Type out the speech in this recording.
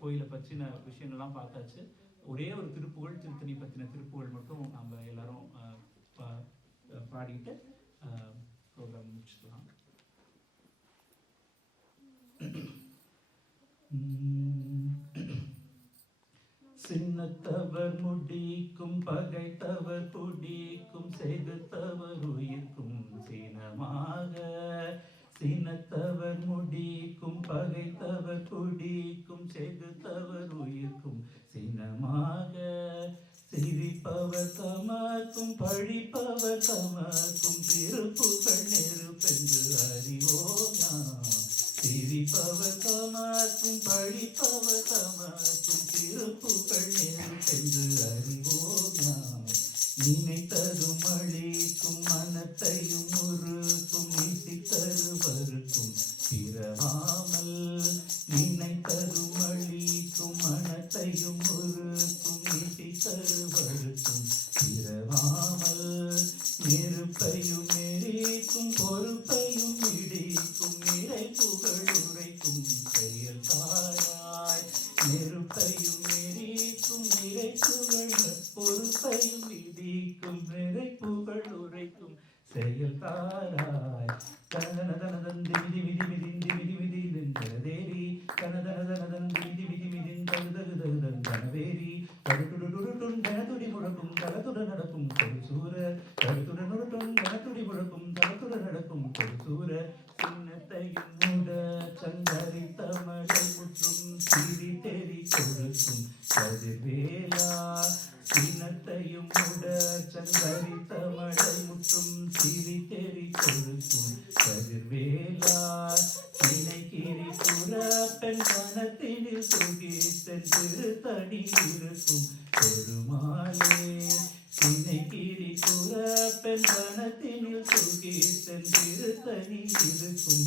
கோயிலை பற்றின விஷயங்கள்லாம் பார்த்தாச்சு. ஒரே ஒரு திருப்புகழ், திருத்தணி பற்றின திருப்புகழ் மட்டும் நம்ம எல்லாரும் பாடிட்டு ப்ரோக்ராம் முடிச்சுக்கலாம். சின்னத்தவர் முடிக்கும் பகைத்தவர் குடிக்கும் செய்தவர் உயிர்க்கும் சீனமாக. சின்னத்தவர் முடிக்கும் பகைத்தவர் குடிக்கும் செய்தவர் உயிர்க்கும் சீனமாக. சிரிப்பவர் தமக்கும் பழிப்பவர் தமக்கும் திருப்புகள் நெருப்பென்று அறிவோம் நாம். சிரிப்பவர் தமக்கும் பழிப்பவர் தமக்கும் திருப்புகள் நெருப்பென்று அறிவோம் நாம். நினைத்ததும் அழிக்கும் மனத்தையும் முறுக்கும் நீசித்தருவருக்கும் பிறவாமல். நினைத்ததும் அழிக்கும் மனத்தையும் முறுக்கும் நீசித்தருவருக்கும் பிறவாமல். நெருப்பையும் எரிக்கும் பொறுப்பையும் இடிக்கும் நிறைப்புகள் உரைக்கும் செயல் தாராய். நெருப்பையும் எரிக்கும் நிறைப்புகள் பொறுப்பையும் இடிக்கும் நிறைப்புகள் உரைக்கும் செயல் தாராய். கனதனதன் திமிதி மிதி மிதிந்தி மிதி மிதி நின்றதேரி. கனதனதனதன் திமிதி மிதி மிதின் தகுதகுதகுதன் தனவேரி. கடுத்துடன் கனத்துடி முழக்கும் தளத்துடன் நடக்கும் கொடிசூர. கடுத்துடன் உருட்டும் கனத்துடி முழக்கும் தளத்துடன் நடக்கும் கொடிசூர. சின்னத்தையும் முட சங்கரி தமிழை முற்றும் சிறி தெரி கொடுக்கும் கதிர்வேலா. சின்னத்தையும் முட சங்கரி தமிழை முற்றும் சிறி தெரி கொடுக்கும் கதிர்வேலா. நினைக்கிரி புற பெண் கணத்தினில் சுகித்தன் திருத்தணி இருக்கும் பெருமாளே. நினைக்கிரி புற பெண் கணத்தினில் சுகித்தன் திருத்தணி இருக்கும்